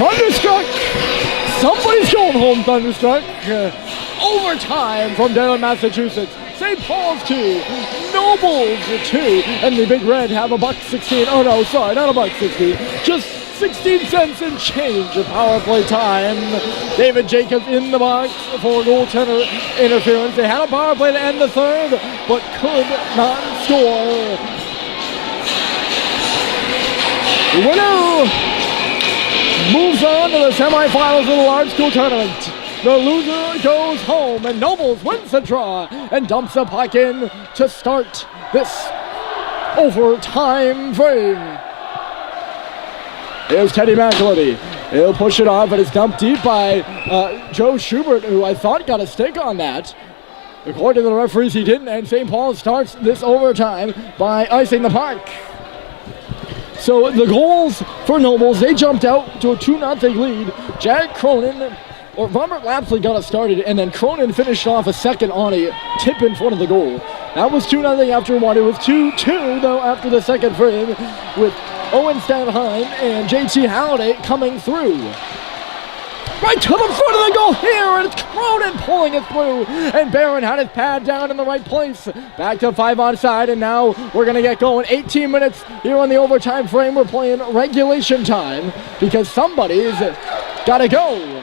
Thunderstruck. Somebody's going home, Thunderstruck. Overtime from Dedham, Massachusetts. St. Paul's 2, Nobles 2, and the Big Red have $1.16. Oh no, sorry, not $1.60. Just 16 cents and change of power play time. David Jacobs in the box for goaltender interference. They had a power play to end the third, but could not score. The winner moves on to the semifinals of the large school tournament. The loser goes home, and Nobles wins the draw and dumps the puck in to start this overtime frame. Here's Teddy McElhenney. He'll push it off, but it's dumped deep by Joe Schubert, who I thought got a stick on that. According to the referees, he didn't, and St. Paul starts this overtime by icing the puck. So the goals for Nobles, they jumped out to a 2-0 lead. Jack Cronin, or Robert Lapsley got it started, and then Cronin finished off a second on a tip in front of the goal. That was 2-0 after one. It was 2-2, though, after the second frame, with Owen Stanheim and JT Halliday coming through. Right to the front of the goal here, and it's Cronin pulling it through, and Barron had his pad down in the right place. Back to 5 on side, and now we're going to get going. 18 minutes here on the overtime frame. We're playing regulation time because somebody's got to go.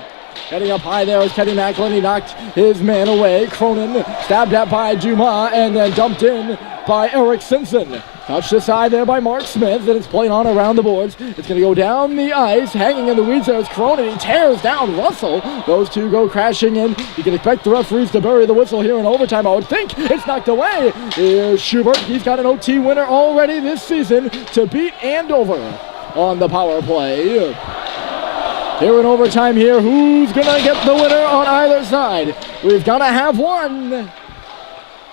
Getting up high there is Teddy McElhenney, knocked his man away. Cronin stabbed at by Dumas and then dumped in by Eric Simpson. Touched aside there by Mark Smith, and it's played on around the boards. It's going to go down the ice, hanging in the weeds there is Cronin. He tears down Russell. Those two go crashing in. You can expect the referees to bury the whistle here in overtime. I would think it's knocked away. Here's Schubert. He's got an OT winner already this season to beat Andover on the power play. Here in overtime here, who's going to get the winner on either side? We've got to have one.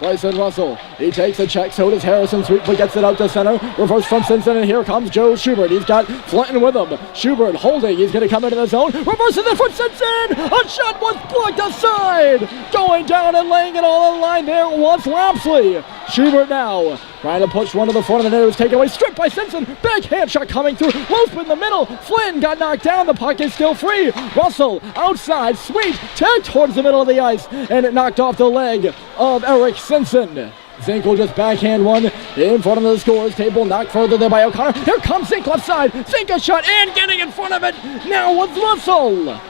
Bryson Russell, he takes a check, so does Harrison Sweet, but gets it out to center. Reverse from Simpson, and here comes Joe Schubert. He's got Flinton with him. Schubert holding, he's going to come into the zone. Reverses it for Simpson! A shot was blocked aside! Going down and laying it all on the line there was Lapsley. Schubert now trying to push one to the front of the net. It was taken away, stripped by Simpson. Backhand shot coming through. Lope in the middle. Flynn got knocked down. The puck is still free. Russell outside. Sweet tagged towards the middle of the ice, and it knocked off the leg of Eric Simpson. Zink will just backhand one in front of the scores table. Knocked further there by O'Connor. Here comes Zink left side. Zink a shot and getting in front of it. Now with Russell.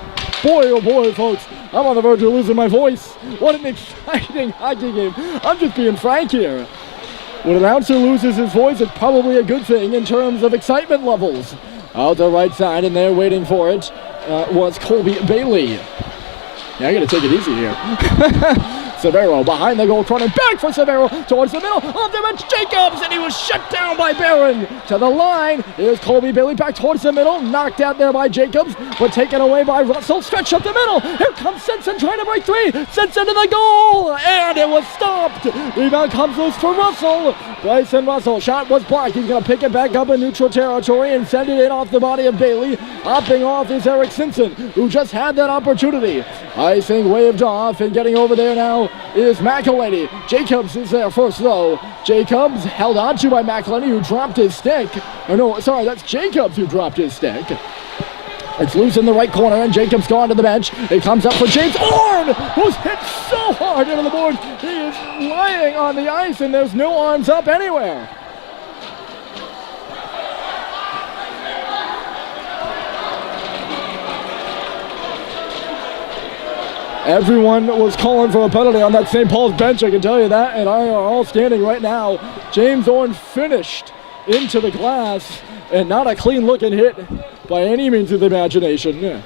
Boy, oh boy, folks. I'm on the verge of losing my voice. What an exciting hockey game. I'm just being frank here. When an announcer loses his voice, it's probably a good thing in terms of excitement levels. Out the right side, and there waiting for it was Colby Bailey. Yeah, I gotta take it easy here. Severo behind the goal, running back for Severo towards the middle of the bench. Jacobs, and he was shut down by Barron. To the line, here's Colby Bailey back towards the middle, knocked out there by Jacobs, but taken away by Russell. Stretch up the middle. Here comes Simpson trying to break three. Simpson to the goal, and it was stopped. Rebound comes loose for Russell. Bryson Russell, shot was blocked. He's gonna pick it back up in neutral territory and send it in off the body of Bailey. Hopping off is Eric Simpson, who just had that opportunity. Icing waved off, and getting over there now is McElhenney. Jacobs is there first though. Jacobs held on to by McElhenney, who dropped his stick. Or no, sorry, that's Jacobs who dropped his stick. It's loose in the right corner, and Jacobs gone to the bench. It comes up for James Orn, who's hit so hard into the board. He is lying on the ice, and there's no arms up anywhere. Everyone was calling for a penalty on that St. Paul's bench, I can tell you that, and I are all standing right now. James Orn finished into the glass, and not a clean-looking hit by any means of the imagination. Yeah.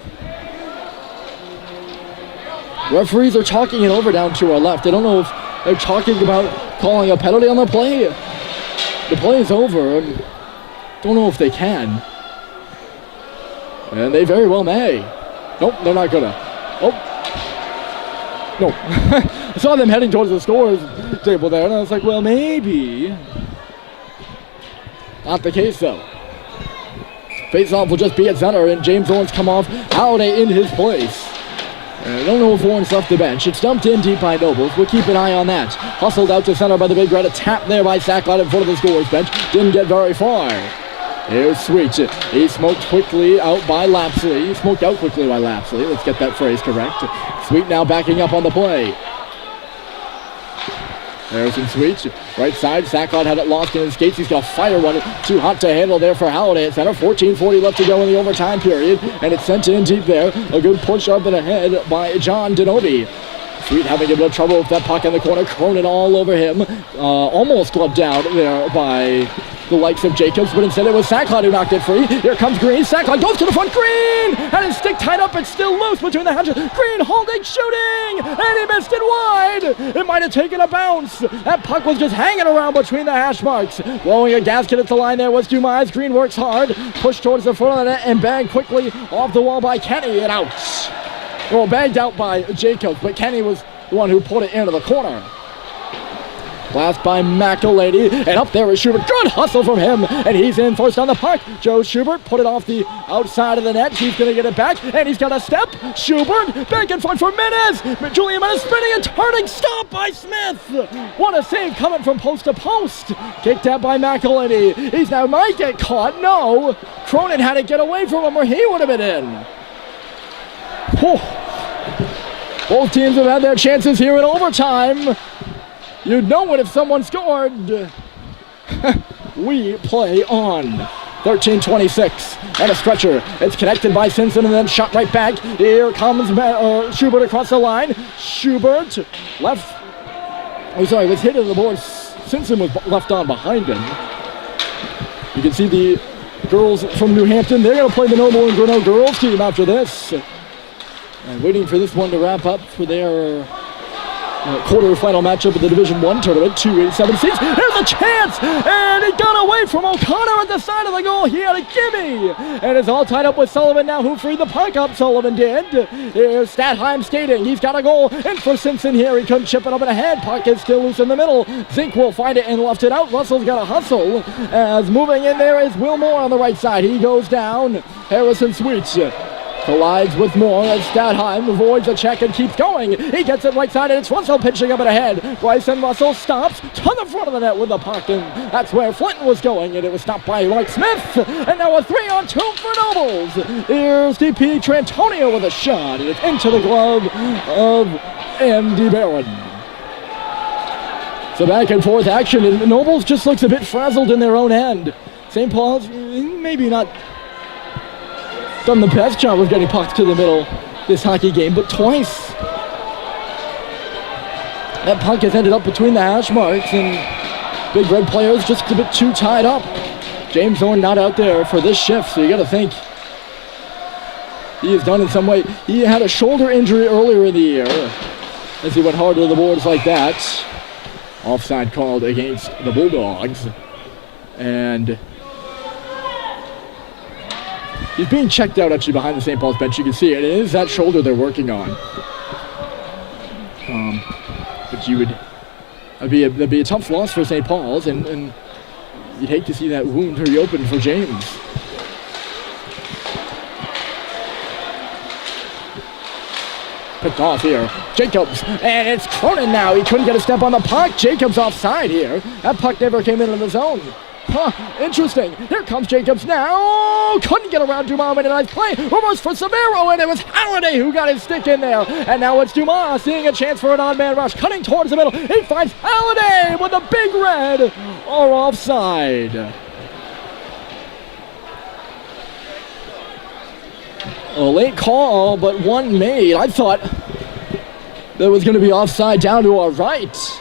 Referees are talking it over down to our left. I don't know if they're talking about calling a penalty on the play. The play is over. I don't know if they can. And they very well may. Nope, they're not gonna. Oh. No. I saw them heading towards the scores table there, and I was like, well, maybe. Not the case, though. Face-off will just be at center, and James Orn's come off. Halliday in his place. I don't know if Orn's left the bench. It's dumped in deep by Nobles. We'll keep an eye on that. Hustled out to center by the Big Red. A tap there by Sacklight in front of the scores bench. Didn't get very far. Here's Sweet. He smoked quickly out by Lapsley. He smoked out quickly by Lapsley. Let's get that phrase correct. Sweet now backing up on the play. Harrison Sweet, right side. Sacklot had it lost in his skates. He's going to fire one. Too hot to handle there for Halliday at center. 14:40 left to go in the overtime period. And it's sent in deep there. A good push up and ahead by John Denovi. Sweet having a bit of trouble with that puck in the corner. Cronin all over him. Almost gloved out there by the likes of Jacobs, but instead it was Sacklot who knocked it free. Here comes Green. Sacklot goes to the front. Green! And his stick tied up. It's still loose between the hatches. Green holding, shooting! And he missed it wide! It might have taken a bounce. That puck was just hanging around between the hash marks. Blowing a gasket at the line there was Dumas. Green works hard. Pushed towards the front of the net and bagged quickly off the wall by Kenny and out. Well, bagged out by Jacobs, but Kenny was the one who put it into the corner. Blast by McElady, and up there is Schubert. Good hustle from him, and he's in first on the puck. Joe Schubert put it off the outside of the net. He's going to get it back, and he's got a step. Schubert back in front for Minez. Julian Minez spinning and turning. Stop by Smith. What a save coming from post to post. Kicked out by McElady. He's now might get caught. No. Cronin had to get away from him, or he would have been in. Whew. Both teams have had their chances here in overtime. You'd know it if someone scored. We play on. 13:26 and a stretcher. It's connected by Simpson and then shot right back. Here comes Schubert across the line. Schubert left. Oh, sorry, was hit in the board. Simpson was left on behind him. You can see the girls from New Hampton. They're going to play the Noble and Greenough girls team after this. And waiting for this one to wrap up for their quarterfinal matchup of the Division I tournament. 287 seats. Here's a chance! And it got away from O'Connor at the side of the goal. He had a gimme! And it's all tied up with Sullivan now, who freed the puck up. Sullivan did. Here's Statheim skating. He's got a goal. And for Simpson here, he couldn't chip it up and ahead. Puck is still loose in the middle. Zink will find it and left it out. Russell's got a hustle. As moving in there is Wilmore on the right side. He goes down. Harrison Sweet collides with Moore as Statheim avoids a check and keeps going. He gets it right side and it's Russell pitching up and ahead. Bryson Russell stops to the front of the net with the puck, and that's where Flinton was going, and it was stopped by Mike Smith. And now a 3-on-2 for Nobles. Here's DP Trantonio with a shot, and it's into the glove of Andy Barron. So back and forth action, and Nobles just looks a bit frazzled in their own end. St. Paul's maybe not done the best job of getting pucks to the middle this hockey game, but twice that puck has ended up between the hash marks, and Big Red players just a bit too tied up. James Owen not out there for this shift, so you gotta think he is done in some way. He had a shoulder injury earlier in the year as he went hard to the boards like that. Offside called against the Bulldogs, and he's being checked out actually behind the St. Paul's bench. You can see it. It is that shoulder they're working on. But that'd be a tough loss for St. Paul's, and you'd hate to see that wound reopen for James. Picked off here. Jacobs, and it's Cronin now. He couldn't get a step on the puck. Jacobs offside here. That puck never came into the zone. Huh, interesting. Here comes Jacobs now. Couldn't get around Dumas. Made a nice play. Reverse for Severo, and it was Halliday who got his stick in there. And now it's Dumas seeing a chance for an odd man rush. Cutting towards the middle. He finds Halliday with a big red. Or offside. A late call, but one made. I thought that was going to be offside down to our right,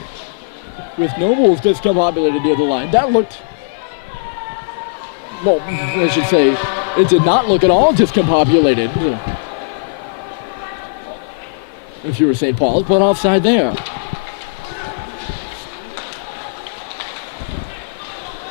with Nobles discombobulated near the line. That looked, well, I should say, it did not look at all discombobulated, if you were St. Paul's, but offside there.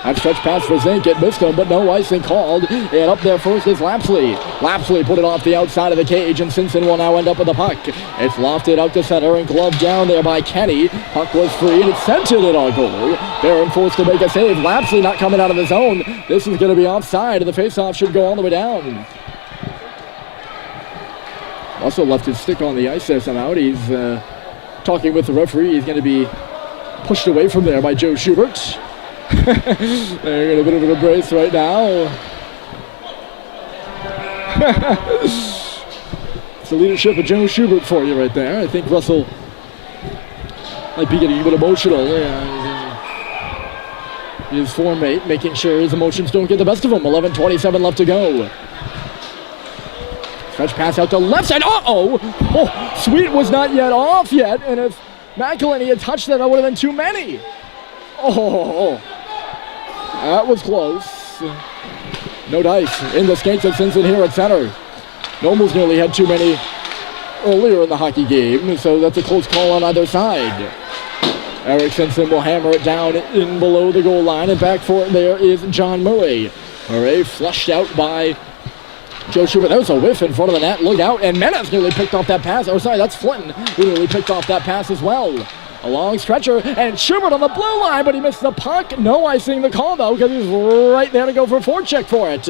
That stretch pass for Zink, it missed him, but no icing called. And up there first is Lapsley. Lapsley put it off the outside of the cage, and Simpson will now end up with the puck. It's lofted out to center and gloved down there by Kenny. Puck was free, and it's sent in at our goal. Barron forced to make a save. Lapsley not coming out of the zone. This is going to be offside, and the faceoff should go all the way down. Also left his stick on the ice there somehow. He's talking with the referee. He's going to be pushed away from there by Joe Schubert. They're in a bit of an embrace right now. It's the leadership of Joe Schubert for you right there. I think Russell might be getting a bit emotional. His form mate, making sure his emotions don't get the best of him. 11:27 left to go. Stretch pass out to left side. Uh-oh! Oh, Sweet was not yet off yet, and if McElhenney had touched that, that would have been too many. Oh, that was close. No dice in the skates of Simpson here at center. Nobles nearly had too many earlier in the hockey game, so that's a close call on either side. Eric Simpson will hammer it down in below the goal line, and back for it there is John Murray. Murray flushed out by Joe Schubert. There's a whiff in front of the net. Look out. And Menace nearly picked off that pass. Oh, sorry, that's Flinton who nearly picked off that pass as well. A long stretcher, and Schubert on the blue line, but he missed the puck. No icing the call, though, because he's right there to go for a forecheck for it.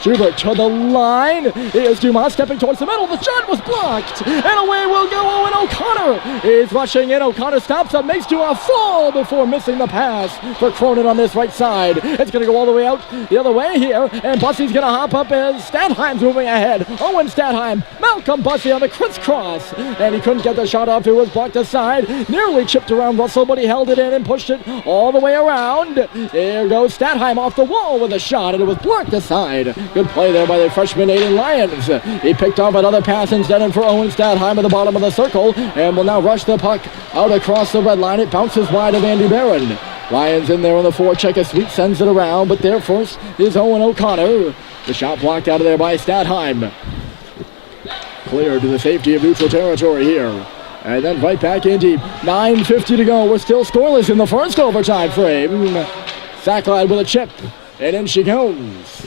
Schubert to the line. Here's Dumas stepping towards the middle. The shot was blocked. And away will go Owen O'Connor. He's rushing in. O'Connor stops up, makes to a fall before missing the pass for Cronin on this right side. It's going to go all the way out the other way here. And Bussy's going to hop up as Statheim's moving ahead. Owen Statheim, Malcolm Bussy on the crisscross. And he couldn't get the shot off. It was blocked aside. Nearly chipped around Russell, but he held it in and pushed it all the way around. There goes Statheim off the wall with a shot, and it was blocked aside. Good play there by the freshman Aiden Lyons. He picked off another pass instead for Owen Statheim at the bottom of the circle, and will now rush the puck out across the red line. It bounces wide of Andy Barron. Lyons in there on the forecheck. A Sweet sends it around, but there first is Owen O'Connor. The shot blocked out of there by Statheim. Clear to the safety of neutral territory here. And then right back in deep. 9:50 to go. We're still scoreless in the first overtime frame. Sacklad with a chip, and in she goes.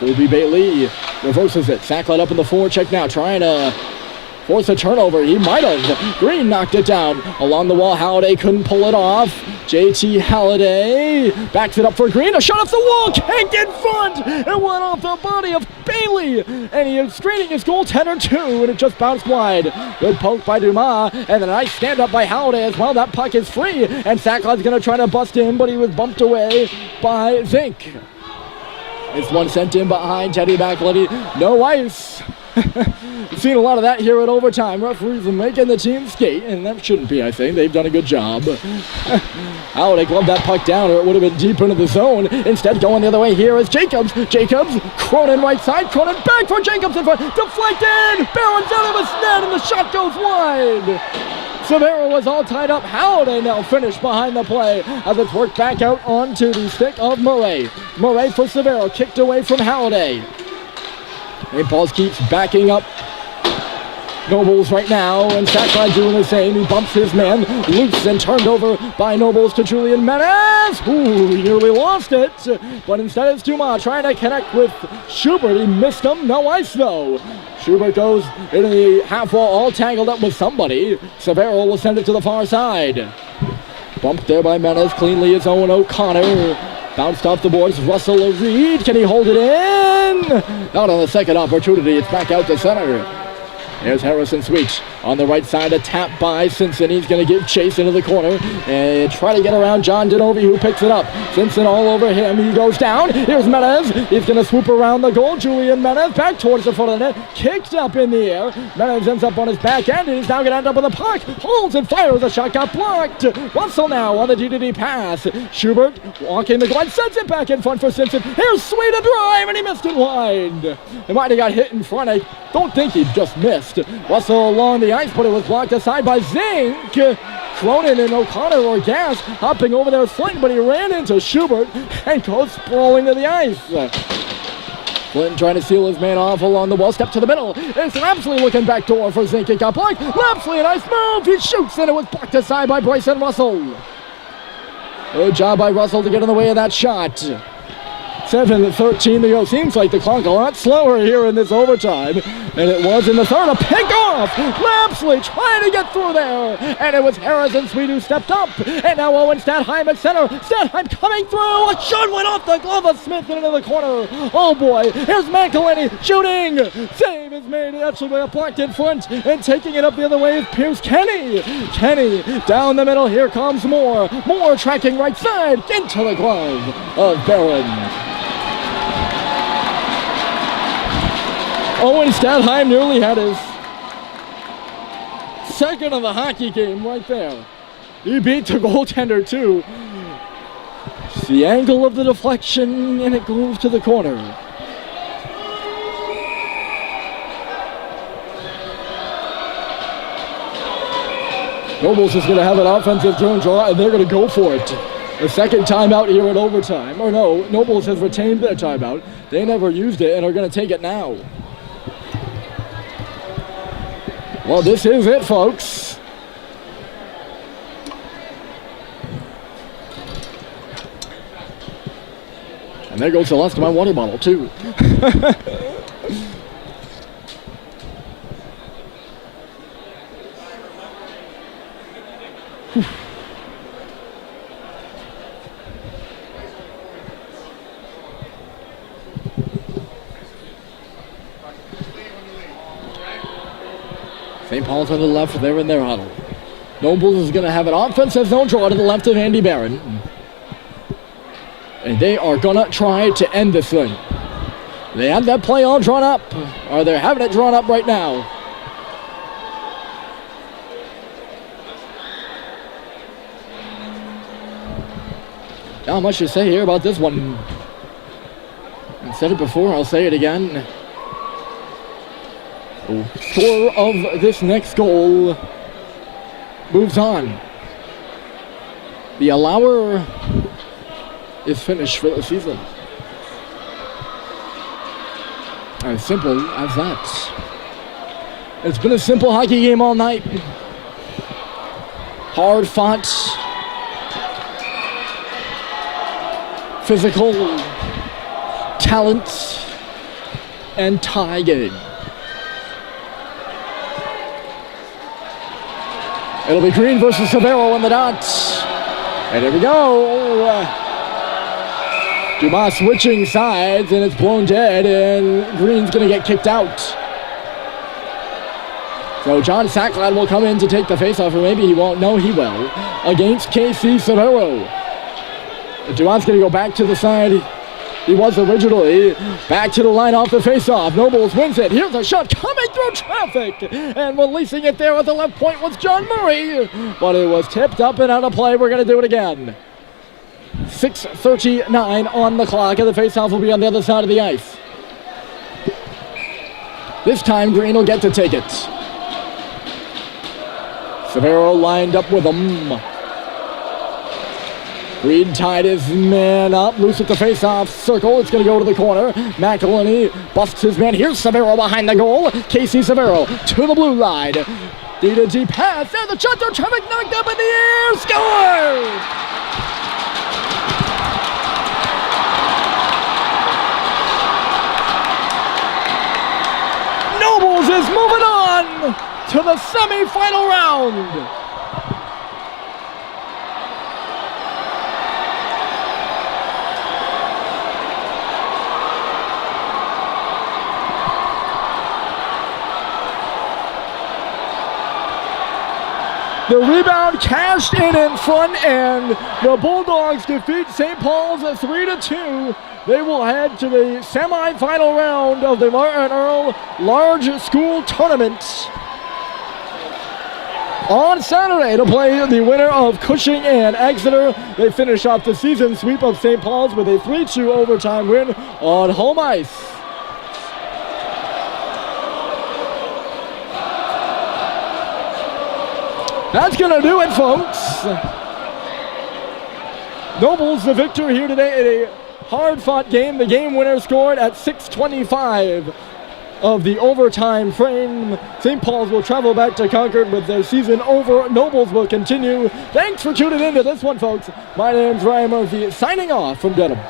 Ruby Bailey reverses it. Sacklad up in the forecheck now, trying to force a turnover. He might have. Green knocked it down. Along the wall, Halliday couldn't pull it off. JT Halliday backs it up for Green. A shot off the wall. Kicked in front. It went off the body of Bailey. And he is screening his goaltender too. And it just bounced wide. Good poke by Dumas. And then a nice stand up by Halliday as well. That puck is free. And Sacklad's going to try to bust in, but he was bumped away by Zink. It's one sent in behind Teddy McElhenney. No ice. We've seen a lot of that here at overtime. Referees are making the team skate, and that shouldn't be, I think. They've done a good job. How they gloved that puck down, or it would have been deep into the zone. Instead, going the other way here is Jacobs. Jacobs, Cronin right side. Cronin back for Jacobs in front. Deflected! Barron's out of his net, and the shot goes wide. Severo was all tied up. Halliday now finished behind the play as it's worked back out onto the stick of Murray. Murray for Severo, kicked away from Halliday. St. Paul's keeps backing up Nobles right now, and Sacklad doing the same. He bumps his man loose and turned over by Nobles to Julian Menace. Ooh, he nearly lost it, but instead it's Dumas trying to connect with Schubert. He missed him. No ice though. Schubert goes into the half wall, all tangled up with somebody. Severo will send it to the far side. Bumped there by Menace. Cleanly is Owen O'Connor. Bounced off the boards. Russell Reed. Can he hold it in? Out on the second opportunity. It's back out to center. There's Harrison Sweet on the right side, a tap by Simpson. He's going to give chase into the corner and try to get around John Denovi, who picks it up. Simpson all over him. He goes down. Here's Menez. He's going to swoop around the goal. Julian Menez back towards the front of the net. Kicked up in the air. Menez ends up on his back end. He's now going to end up with a puck. Holds and fires. The shot got blocked. Russell now on the D-to-D pass. Schubert walking the goal. Sends it back in front for Simpson. Here's Sweet a drive, and he missed it wide. He might have got hit in front. I don't think he just missed. Russell along the ice, but it was blocked aside by Zink. Cronin and O'Connor were gassed, hopping over their flank, but he ran into Schubert and goes sprawling to the ice. Clinton trying to seal his man off along the wall, step to the middle. It's Lapsley looking back door for Zink. It got blocked. Lapsley, a nice move. He shoots, and it was blocked aside by Bryson Russell. Good job by Russell to get in the way of that shot. 7:13 to go. Seems like the clock a lot slower here in this overtime than it was in the third. A pick off. Lapsley trying to get through there. And it was Harrison Sweet who stepped up. And now Owen Statheim at center. Statheim coming through. A shot went off the glove of Smith and into the corner. Oh boy. Here's McElhenney shooting. Save is made. Actually blocked in front. And taking it up the other way is Pierce Kenny. Kenny down the middle. Here comes Moore. Moore tracking right side. Into the glove of Barron. Owen Stadheim nearly had his second of the hockey game right there. He beat the goaltender too. It's the angle of the deflection, and it goes to the corner. Nobles is going to have an offensive zone draw, and they're going to go for it. The second timeout here at overtime. Or no, Nobles has retained their timeout. They never used it and are going to take it now. Well, this is it, folks. And there goes the last of my water bottle, too. St. Paul's on the left, they're in their huddle. Nobles is going to have an offensive zone draw to the left of Andy Barron. And they are going to try to end this thing. They have that play all drawn up, or they're having it drawn up right now. Not much to say here about this one. I said it before, I'll say it again. The scorer of this next goal moves on. The allower is finished for the season. As simple as that. It's been a simple hockey game all night. Hard fought. Physical. Talent. And tie game. It'll be Green versus Severo on the dot. And here we go. Dumas switching sides, and it's blown dead, and Green's going to get kicked out. So John Sacklad will come in to take the faceoff, or maybe he won't. No, he will. Against KC Severo. Dumas going to go back to the side he was originally. Back to the line off the faceoff. Nobles wins it. Here's a shot coming through traffic. And releasing it there at the left point was John Murray. But it was tipped up and out of play. We're going to do it again. 6:39 on the clock, and the faceoff will be on the other side of the ice. This time, Green will get to take it. Severo lined up with him. Green tied his man up, loose at the faceoff circle. It's going to go to the corner. McElhinney busts his man. Here's Severo behind the goal. Casey Severo to the blue line. D-to-D pass. There's the shot through traffic, knocked up in the air. Score! Nobles is moving on to the semi-final round. The rebound cashed in front, and the Bulldogs defeat St. Paul's 3-2. They will head to the semi-final round of the Martin Earl Large School Tournament on Saturday to play the winner of Cushing and Exeter. They finish off the season sweep of St. Paul's with a 3-2 overtime win on home ice. That's going to do it, folks. Nobles the victor here today in a hard-fought game. The game winner scored at 6:25 of the overtime frame. St. Paul's will travel back to Concord with their season over. Nobles will continue. Thanks for tuning in to this one, folks. My name's Ryan Murphy, signing off from Dedham.